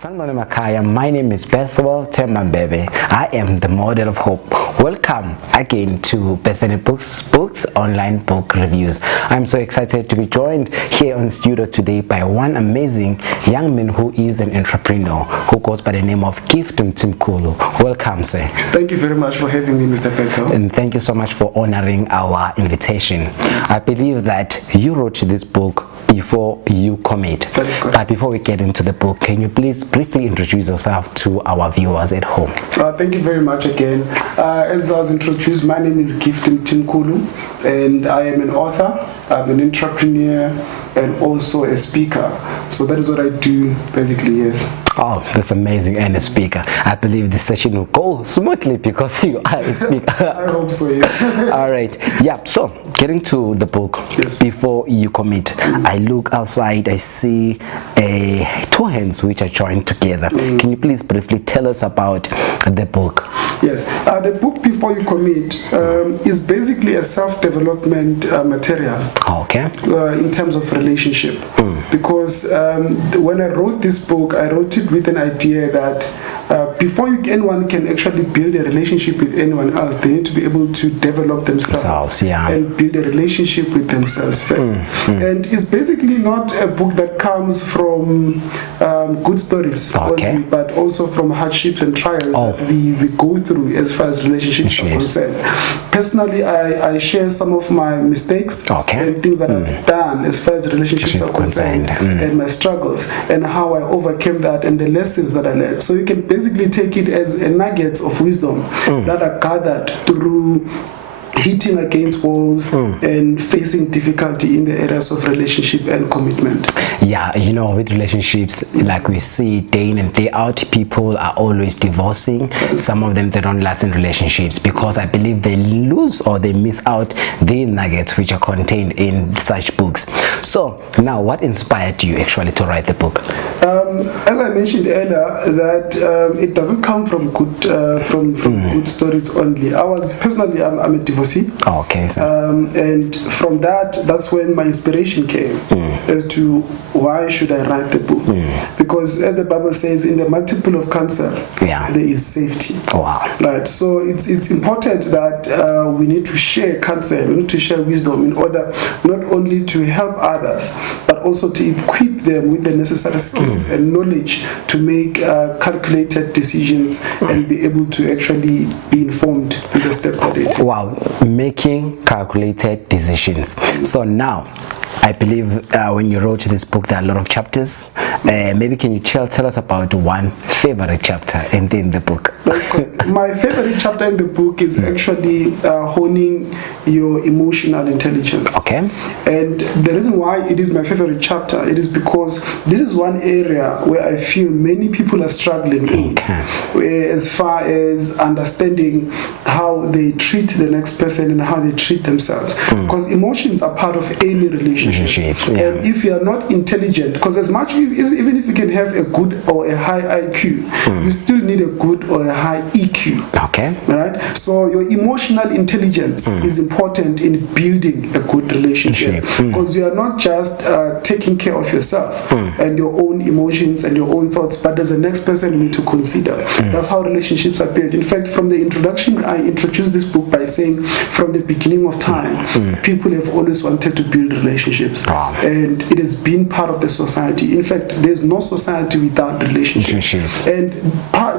Sanibona Makaya, my name is Bethwell Tembambebe. I am the model of hope. Welcome again to Bethany Books online book reviews. I'm so excited to be joined here on studio today by one amazing young man who is an entrepreneur who goes by the name of Gift Mthimkhulu. Welcome, sir. Thank you very much for having me, Mr. Bethwell. And thank you so much for honoring our invitation. I believe that you wrote this book before you commit. That is correct. But before we get into the book, can you please briefly introduce yourself to our viewers at home? Thank you very much again. As I was introduced, my name is Gift Mthimkhulu, and I am an author, I'm an entrepreneur, and also a speaker. So that is what I do basically, yes. Oh, that's amazing. And a speaker. I believe this session will go smoothly because you are a speaker. I hope so, yes. All right. Yeah, so getting to the book, yes. Before you commit, I look outside, I see two hands which are joined together. Can you please briefly tell us about the book? Yes, the book Before You Commit is basically a self-development material. Okay. In terms of relationship. Because when I wrote this book, I wrote it with an idea that before anyone can actually build a relationship with anyone else, they need to be able to develop themselves and build a relationship with themselves first. And it's basically not a book that comes from good stories only, but also from hardships and trials that we go through as far as relationships are concerned. Personally, I share some of my mistakes and things that I've done as far as relationships are concerned, and my struggles and how I overcame that and the lessons that I learned. So you can basically take it as nuggets of wisdom that are gathered through hitting against walls and facing difficulty in the areas of relationship and commitment. Yeah, you know, with relationships, like we see day in and day out, people are always divorcing. Some of them, they don't last in relationships because I believe they lose or they miss out the nuggets which are contained in such books. So now, what inspired you actually to write the book? As I mentioned earlier, that it doesn't come from good from good stories only. I'm a divorcee. Okay, so and from that's when my inspiration came as to why should I write the book? Because as the Bible says, in the multiple of cancer, there is safety. Wow. Right. So it's important that we need to share counsel, we need to share wisdom in order not only to help others, but also to equip them with the necessary skills and knowledge to make calculated decisions and be able to actually be informed in the steps that they take. Wow, making calculated decisions. So now, I believe when you wrote this book, there are a lot of chapters. Maybe can you tell us about one favorite chapter in the book? My favorite chapter in the book is actually honing your emotional intelligence. Okay. And the reason why it is my favorite chapter, it is because this is one area where I feel many people are struggling in, as far as understanding how they treat the next person and how they treat themselves. Because emotions are part of any relationship. And if you are not intelligent, because even if you can have a good or a high IQ, you still need a good or a high EQ. Okay. Right? So your emotional intelligence is important in building a good relationship, because you are not just taking care of yourself and your own emotions and your own thoughts, but there's a next person you need to consider. That's how relationships are built. In fact, from the introduction, I introduced this book by saying from the beginning of time, people have always wanted to build relationships. And it has been part of the society. In fact, there's no society without relationships. And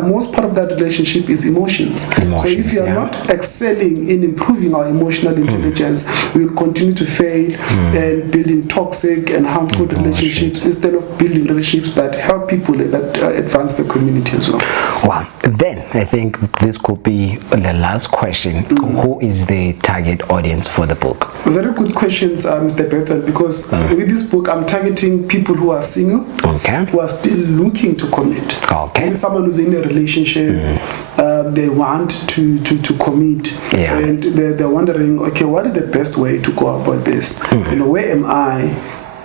most part of that relationship is emotions. So if you are not excelling in improving our emotional intelligence, we will continue to fail and building toxic and harmful relationships instead of building relationships that help people, that advance the community as well. Wow. Then I think this could be the last question. Who is the target audience for the book? Very good questions, Mr. Bethel, because with this book I'm targeting people who are single, who are still looking to commit. And someone who's in a relationship, they want to commit, and they're wondering, okay, what is the best way to go about this? You know, where am I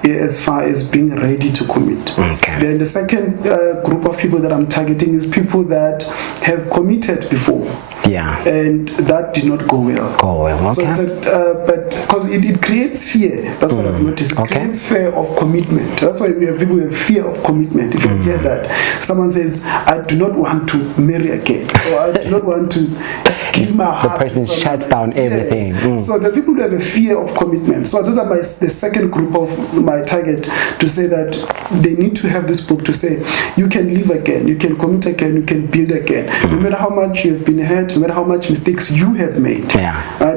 as far as being ready to commit? Then the second group of people that I'm targeting is people that have committed before. Yeah. And that did not go well. So I said, but because it creates fear. That's what I've noticed. It creates fear of commitment. That's why we have people who have fear of commitment. If you hear that, someone says, I do not want to marry again, or I do not want to give my heart. The person shuts down everything. Yes. So the people who have a fear of commitment. So those are the second group of my target, to say that they need to have this book to say, you can live again, you can commit again, you can build again. No matter how much you have been hurt, no matter how much mistakes you have made.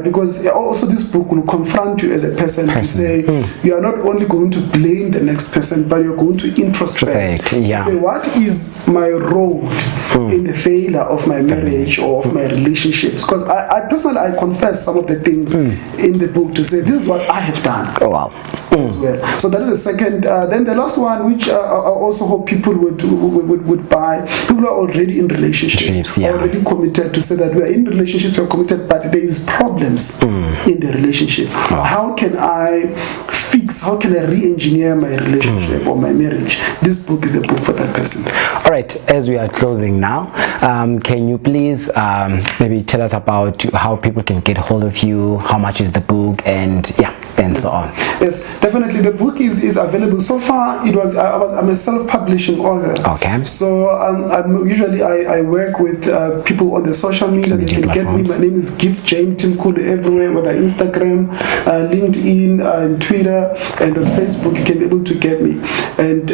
Because also this book will confront you as a person. To say, you are not only going to blame the next person, but you're going to introspect. To say, what is my role in the failure of my marriage or of my relationships? Because I personally, I confess some of the things in the book, to say, this is what I have done. As well. So that is the second. Then the last one, which I also hope people would buy. People are already in relationships, already committed, to say that we are in relationships, we are committed, but there is problems in the relationship. How can I fix? How can I re-engineer my relationship or my marriage? This book is the book for that person. All right. As we are closing now, can you please maybe tell us about how people can get hold of you? How much is the book? And so on. Yes, definitely. The book is available. So far, I'm a self-publishing author. So usually I work with people on the social media. They can get me. My name is Gift James Timkulu everywhere, whether Instagram, LinkedIn, and Twitter, and on Facebook. You can be able to get me. And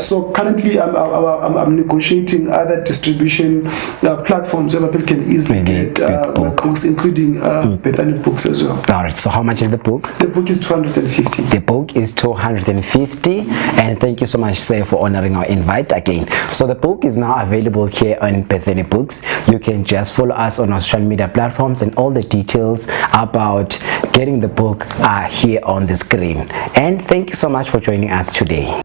so currently, I'm negotiating other distribution platforms where people can easily get my books, including Bethany Books as well. All right. So how much is the book? The book is 250. The book is 250, and thank you so much, sir, for honoring our invite again. So the book is now available here on Bethany Books. You can just follow us on our social media platforms, and all the details about getting the book are here on the screen. And thank you so much for joining us today.